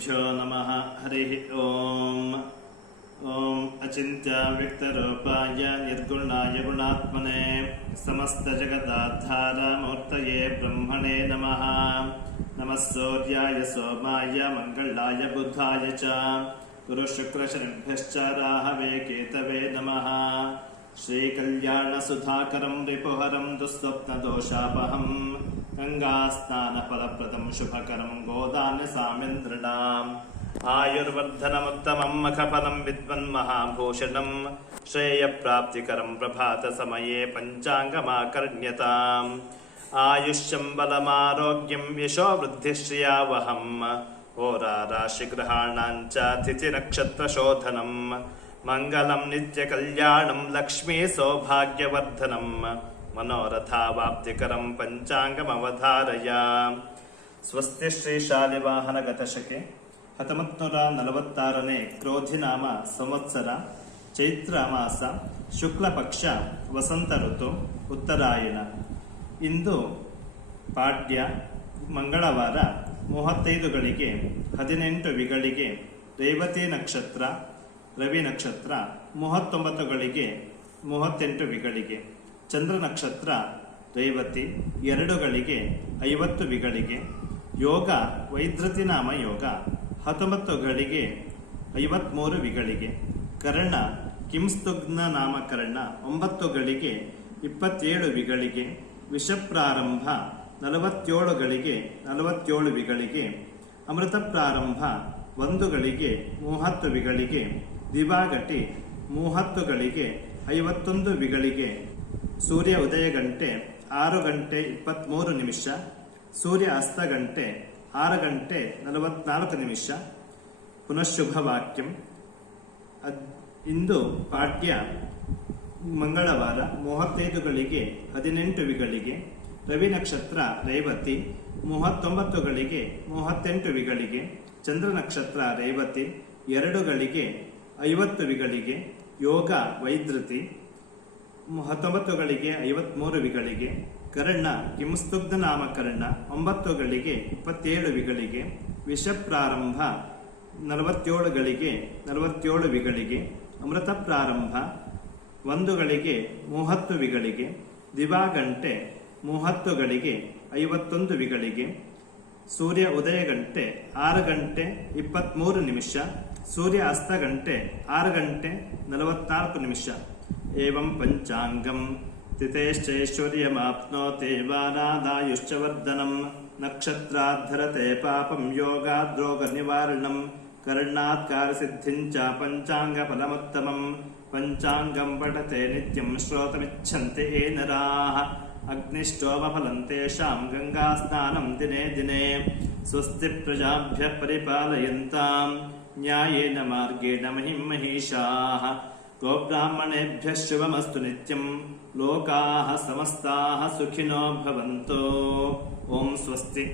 श्रीगुरुभ्यो नमः। हरिः ॐ ॐ अचिन्त्याव्यक्तरूपाय निर्गुणाय गुणात्मने समस्तजगदाधारमूर्तये ब्रह्मणे नमः। नमः सूर्याय, सोमाय, मङ्गलाय बुधाय च। गुरुशुक्रशनिभ्यश्च राहवे, केतवे नमः। श्रीकल्याणसुधाकरं रिपुहरं दुःस्वप्नदोषापहम् गङ्गास्नानफलप्रदं शुभकरं गोदानसामिन्द्रणाम् आयुर्वर्धनमुत्तमं मखफलं विद्वन्महाभूषणं श्रेयप्राप्तिकरं प्रभातसमये पञ्चाङ्गमाकर्ण्यताम् आयुष्यं बलमारोग्यं यशो वृद्धिश्रियावहम् होराराशिग्रहाणां च तिथिनक्षत्रशोधनम् मङ्गलं नित्यकल्याणं लक्ष्मी सौभाग्यवर्धनं मनोरथावाप्तिकरं ಪಂಚಾಂಗಮವಧಾರಯ ಸ್ವಸ್ತಿ ಶ್ರೀ ಶಾಲಿವಾಹನಗತಶಕೆ ಹತ್ತೊಂಬತ್ತು ನೂರ ನಲವತ್ತಾರನೇ ಕ್ರೋಧಿನಾಮ ಸಂವತ್ಸರ ಚೈತ್ರ ಮಾಸ ಶುಕ್ಲ ಪಕ್ಷ ವಸಂತ ಋತು ಉತ್ತರಾಯಣ ಇಂದು ಪಾಡ್ಯ ಮಂಗಳವಾರ ಮೂವತ್ತೈದುಗಳಿಗೆ ಹದಿನೆಂಟು ವಿಗಳಿಗೆ ರೇವತಿ ನಕ್ಷತ್ರ ರವಿ ನಕ್ಷತ್ರ ಮೂವತ್ತೊಂಬತ್ತುಗಳಿಗೆ, ಮೂವತ್ತೆಂಟು ವಿಗಳಿಗೆ, ಚಂದ್ರ ನಕ್ಷತ್ರ ರೇವತಿ ಎರಡುಗಳಿಗೆ, ಐವತ್ತು ವಿಗಳಿಗೆ, ಯೋಗ ವೈದ್ರತಿ ನಾಮ ಯೋಗ ಹತ್ತೊಂಬತ್ತು ಗಳಿಗೆ ಐವತ್ಮೂರು ವಿಗಳಿಗೆ, ಕರ್ಣ ಕಿಂಸ್ತುಗ್ನ ನಾಮಕರಣ ಒಂಬತ್ತು ಗಳಿಗೆ ಇಪ್ಪತ್ತೇಳು ವಿಗಳಿಗೆ, ವಿಷಪ್ರಾರಂಭ ನಲವತ್ತೇಳುಗಳಿಗೆ, ನಲವತ್ತೇಳು ವಿಗಳಿಗೆ, ಅಮೃತ ಪ್ರಾರಂಭ ಒಂದುಗಳಿಗೆ, ಮೂವತ್ತು ವಿಗಳಿಗೆ ದಿವಾಗಟಿ ಮೂವತ್ತುಗಳಿಗೆ ಐವತ್ತೊಂದು ವಿಗಳಿಗೆ, ಸೂರ್ಯ ಉದಯ ಗಂಟೆ ಆರು ಗಂಟೆ ಇಪ್ಪತ್ತ್ಮೂರು ನಿಮಿಷ, ಸೂರ್ಯ ಅಸ್ತ ಗಂಟೆ ಆರು ಗಂಟೆ ನಲವತ್ನಾಲ್ಕು ನಿಮಿಷ. ಪುನಃಶುಭ ವಾಕ್ಯಂ. ಅದ್- ಇಂದು ಪಾಠ್ಯ ಮಂಗಳವಾರ ಮೂವತ್ತೈದುಗಳಿಗೆ ಹದಿನೆಂಟು ವಿಗಳಿಗೆ, ರವಿ ನಕ್ಷತ್ರ ರೇವತಿ ಮೂವತ್ತೊಂಬತ್ತುಗಳಿಗೆ ಮೂವತ್ತೆಂಟು ವಿಗಳಿಗೆ, ಚಂದ್ರ ನಕ್ಷತ್ರ ರೇವತಿ ಎರಡುಗಳಿಗೆ ಐವತ್ತು ವಿಗಳಿಗೆ ಯೋಗ ವೈದ್ರತಿ ಹತ್ತೊಂಬತ್ತುಗಳಿಗೆ ಐವತ್ಮೂರು ವಿಗಳಿಗೆ ಕರ್ಣ ಕಿಂಸ್ತುಗ್ಧ ನಾಮಕರಣ, ಒಂಬತ್ತುಗಳಿಗೆ ಇಪ್ಪತ್ತೇಳು ವಿಗಳಿಗೆ ವಿಷ ಪ್ರಾರಂಭ ನಲವತ್ತೇಳುಗಳಿಗೆ ನಲವತ್ತೇಳು ವಿಗಳಿಗೆ ಅಮೃತ ಪ್ರಾರಂಭ, ಒಂದುಗಳಿಗೆ ಮೂವತ್ತು ವಿಗಳಿಗೆ ದಿವಾಗಂಟೆ, ಮೂವತ್ತುಗಳಿಗೆ ಐವತ್ತೊಂದು ವಿಗಳಿಗೆ ಸೂರ್ಯ ಉದಯ ಗಂಟೆ ಆರು ಗಂಟೆ ಇಪ್ಪತ್ತ್ಮೂರು ನಿಮಿಷ ಸೂರ್ಯ ಅಸ್ತ ಗಂಟೆ ಆರು ಗಂಟೆ ನಲವತ್ನಾಲ್ಕು ನಿಮಿಷ ಏವಂ ಪಂಚಾಂಗಂ ತಿಥೇಶ್ಚೈಶ್ವರ್ಯಮಾಪ್ನೋತಿ ವಾರಾದಾಯುಶ್ಚ ವರ್ಧನಂ ನಕ್ಷತ್ರಾಧರತೆ ಪಾಪಂ ಯೋಗಾದ್ರೋಗ ನಿವಾರಣಂ ಕರ್ಣಾತ್ ಕಾರ್ಯಸಿದ್ಧಿಂಚ ಪಂಚಾಂಗ ಫಲಮುತ್ತಮಂ पञ्चाङ्गं पठते नित्यं श्रोतमिच्छन्ति ये नराः अग्निष्टोपफलं तेषां गङ्गास्नानं दिने दिने स्वस्ति प्रजाभ्यः परिपालयन्तां न्यायेन मार्गेण महिं महिषाः गोब्राह्मणेभ्यः शुभमस्तु नित्यं लोकाः समस्ताः सुखिनो भवन्तु ॐ स्वस्ति